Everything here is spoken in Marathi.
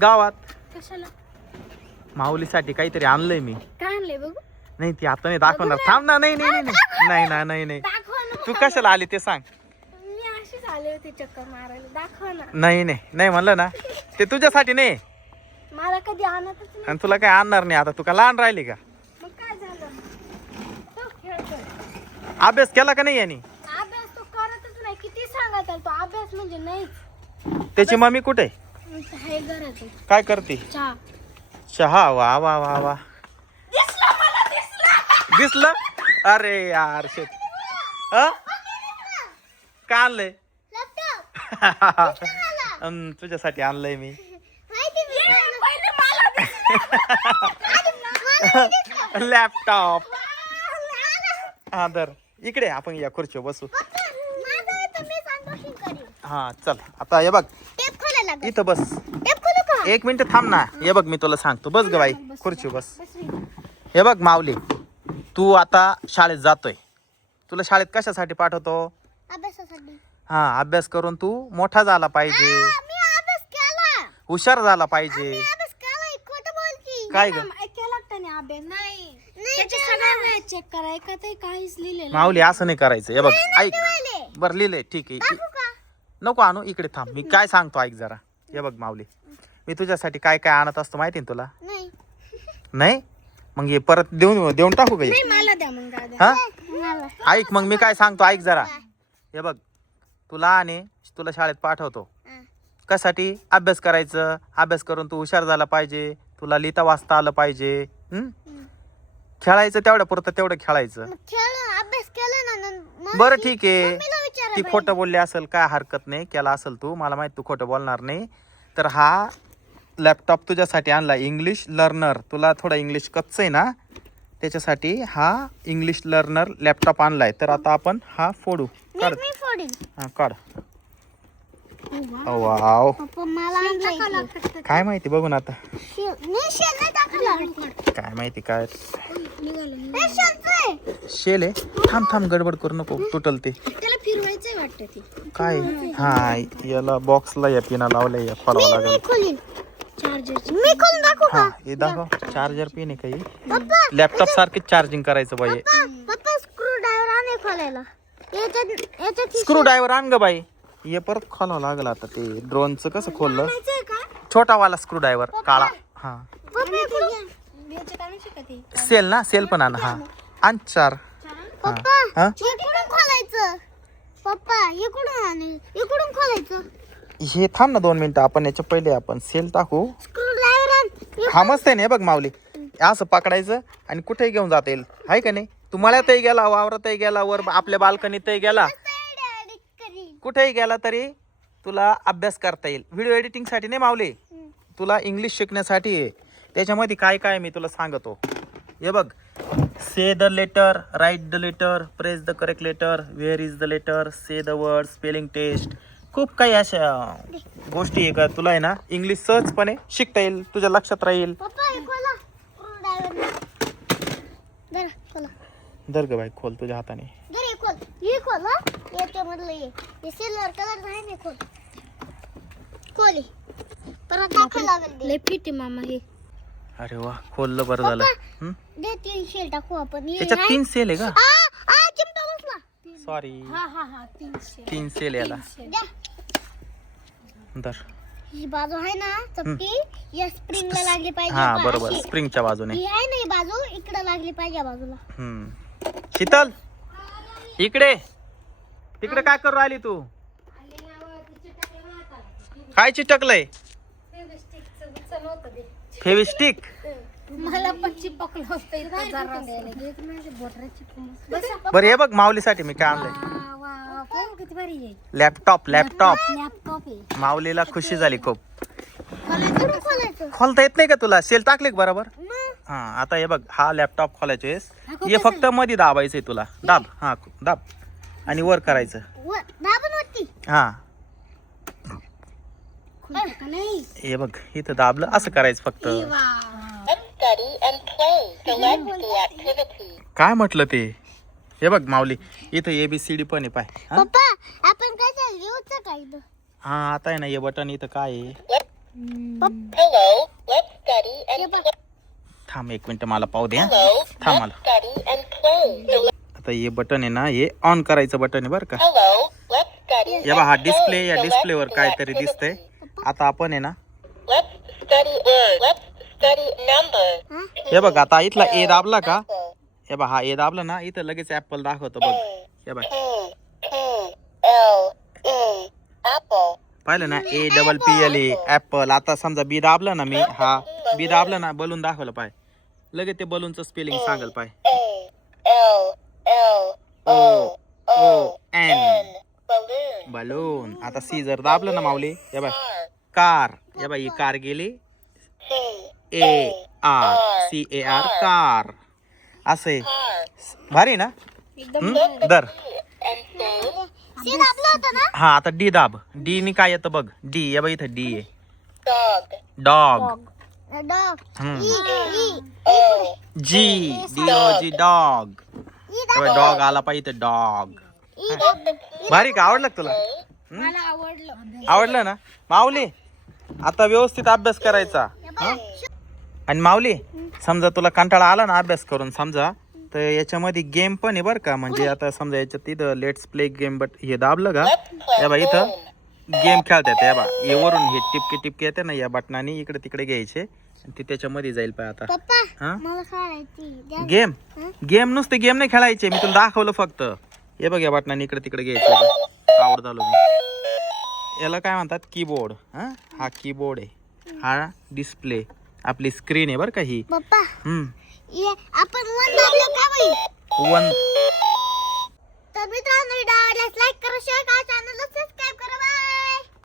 गावात. कशाला? माऊलीसाठी काहीतरी आणलंय मी. काय आणलंय बघू? नाही ती आता नाही दाखवणार. थांब ना नाही नाही नाही नाही. नाही ना नाही नाही. दाखव ना. तू कशाला आली ते सांग. मी अशीच आले होते चक्कर मारायला. दाखव ना. नाही नाही नाही म्हणलं ना. ते तुझ्यासाठी नाही. मला कधी आणतच नाही. आणि तुला काय आणणार नाही आता. तू का लहान राहिली का? मग काय झालं? तो खेळतोय अभ्यास केला का नाही यांनी? अभ्यास तो करतच नाही. किती सांगत आहे तो? अभ्यास म्हणजे नाहीच. त्याची मम्मी कुठे? आहे? काय करते? चहा. चहा? वा वा वा वा. दिसलं अरे यार शेत? का आणलंय? तुझ्यासाठी आणलंय मी. लॅपटॉप हा दर इकडे आपण या खुर्ची बसू. हा चल. आता हे बघ. इथं बस. एक मिनिट थांब ना. हे बघ मी तुला सांगतो. बस ग बाई. खुर्ची बस. हे बघ माऊली. तू आता शाळेत जातोय. तुला शाळेत कशासाठी पाठवतो? अभ्यासासाठी. हा अभ्यास करून तू मोठा झाला पाहिजे. मी अभ्यास केला. हुशार झाला पाहिजे. अभ्यास केला खोटं बोलती. काय ग? केला त्याने अभ्यास. नाही. त्याचे सगळं चेक करा. का ते काहीच लिहिलेलं माऊली असं नाही करायचं. हे बग ऐक. बर लिहिलंय. ठीक आहे. नको आणू. इकडे थांब. मी काय सांगतो ऐक जरा. हे बघ माऊली मी तुझ्यासाठी काय काय आणत असतो माहिती ना तुला? नाही. नाही? मग हे परत देऊन देऊन टाकू काही मला द्या मग दादा हा? मला. ऐक मग मी काय सांगतो ऐक जरा. हे बघ तुला आणि तुला शाळेत पाठवतो. कशासाठी? अभ्यास करायचं. अभ्यास करून तू हुशार झाला पाहिजे. तुला लिहिता वाचता आलं पाहिजे. हं? खेळायचं तेवढ्या पुरतं तेवढं खेळायचं. खेळ अभ्यास केला ना मग बरं ठीक आहे. मम्मीला ती खोटं बोलली असेल काय हरकत नाही केला असेल तू मला माहीत तू खोटं बोलणार नाही. तर हा लॅपटॉप तुझ्यासाठी आणला इंग्लिश लर्नर तुला थोडं इंग्लिश कच्चं आहे ना? त्याच्यासाठी हा इंग्लिश लर्नर लॅपटॉप आणलाय. तर आता आपण हा फोडू. काढ. हा काढ. वाव. पप्पा मला काय माहिती बघून आता. शेल नाही टाकला काय माहिती काय? हे. शेल आहे? थांब थांब गडबड करू नको. तुटल ते. त्याला फिरवायचंय वाटतं ते. काय? हा याला बॉक्सला या पिना लावल्या या खोलावं लागेल. मी खोलीन. चार्जर मी खोलून दाखवू हा हे दाखव. चार्जर पिन आहे काही. लॅपटॉप सारखे चार्जिंग करायचं बाई. पप्पा स्क्रू ड्रायव्हर आणि खोलायला. याच्यात याच्यात स्क्रू ड्रायव्हर आण ग बाई. हे परत खोलावं लागलं आता ते ड्रोनचं कसं खोललं? खोलायचंय का? छोटा वाला स्क्रू ड्रायव्हर काळा. हा. सेल ना सेल पण आण. हा. आण चार. हा. थांब ना दोन मिनिटं आपण याच्या पहिले आपण सेल टाकू. हा मस्त आहे ना हे बघ माऊली. असं पकडायचं आणि कुठेही घेऊन जाता येईल. आहे का नाही? तू मळ्यातही गेला वावरातही गेला वर आपल्या बाल्कनीतही गेला. कुठेही गेला तरी तुला अभ्यास करता येईल. व्हिडिओ एडिटिंगसाठी नाही माऊली? तुला इंग्लिश शिकण्यासाठी आहे. त्याच्यामध्ये काय काय मी तुला सांगतो. हे बघ. Say the letter right the letter press the correct letter where is the letter say the word spelling test खूप काही अशा गोष्टी आहे का तुला आहे ना इंग्लिश सहजपणे शिकता येईल तुझ्या लक्षात राहील. दर ग बाई खोल तुझ्या हाताने. हे खोल हे. खोल हा याच्यामधलं सिल्वर कलर आहे ना खोल. खोली परत दाखवायला लागेल लय फिट मामा हे. अरे वा खोललं बरं झालं. हं? दे तीन शेल टाकू आपण. हे त्याच्यात आहे. तीन सेल आहे का? आ आ चिमटा बसला. सॉरी हा हा हा तीन सेल याला. द्या. ही बाजू आहे ना चपटी. या स्प्रिंगला लागली पाहिजे हा बरोबर. अशी. स्प्रिंगच्या बाजूने. ही आहे ना ही बाजू. इकडे लागली पाहिजे या बाजूला. हम्म शीतल! इकडे. तिकडे काय करू राहिली तू? काय चिटकलंय? फेविस्टिक मला पण चिपकलं होतं इथं जरा बरं हे बघ माऊलीसाठी मी काय आणलंय. किती भारी आहे. लॅपटॉप लॅपटॉप लॅपटॉप आहे. माऊलीला खुशी झाली खूप. खोलायचं खोलायचं. खोलता येत नाही का तुला? सेल टाकले का बरोबर? मग हा आता हे बघ हा लॅपटॉप खोलायचे हे फक्त मध्ये दाबायचंय तुला. दाब हा दाब. आणि वर करायचं. हा. खुलतं का नाही? हे बघ इथं दाबलं असं करायचं फक्त. काय म्हटलं ते? हे बघ माऊली इथं ए बी सी डी पण आहे पाय. हा? पप्पा आपण काय चालली होतं का इथं हा आता आहे ना हे बटन इथं काय आहे? थांब एक मिनिट मला पाहू द्या थांब मला. आता हे बटन आहे ना हे ऑन करायचं बटन आहे बरं का. Let's study. हे हा डिस्प्ले या डिस्प्लेवर काहीतरी दिसतंय. आता आपण आहे ना. हे बघ आता इथला ए दाबला का? हे बघ हा ए दाबला ना इथं लगेच ऍपल दाखवतो बघ. हे बघ. E. पाहिलं ना A double P L A apple आता समजा बी दाबलं ना मी हा बी दाबलं ना बलून दाखवलं पाय. लगेच ते बलूनचं स्पेलिंग सांगल पाय. A L L O O N. N balloon. Balloon. आता सी जर दाबलं ना माऊली बघ R कार. बघ ही कार. गेली. A R. C A R car. असं. भारी ना? दर. हा आता डी दाब. डी नी काय येतं बघ. डी. हे बघ इथं डी आहे. dog dog E G D O G dog dog आला पाहिजे डॉग भारी का? आवडलं का तुला? मला आवडलं. आवडलं ना? माऊली आता व्यवस्थित अभ्यास करायचा? आणि माऊली समजा तुला कंटाळा आला ना अभ्यास करून समजा तर याच्यामध्ये गेम पण आहे बरं का? म्हणजे आता समजा याच्यात तिथं लेट्स प्ले गेम बट हे दाबलं का? हे बा इथं. गेम खेळता येते हे बा. हे वरून हे टिपके टिपके येते ना या बटनाने इकडे तिकडे घ्यायचे. आणि ते त्याच्यामध्ये जाईल पाय आता. पप्पा हा? मला खेळायची. गेम? गेम नुसते गेम नाही खेळायचे. मी तुला दाखवलं फक्त. हे बघ या बटनाने इकडे तिकडे घ्यायचे. आवड झालो मी. याला काय म्हणतात? कीबोर्ड हा? हा कीबोर्ड आहे. हा डिस्प्ले आपली स्क्रीन आहे बरं का ही. पप्पा हम्म. ये आपण वन दाबलं का बाई? वन. तर मित्रांनो व्हिडिओ आवडल्यास लाईक करा शेअर करा चॅनलला सबस्क्राईब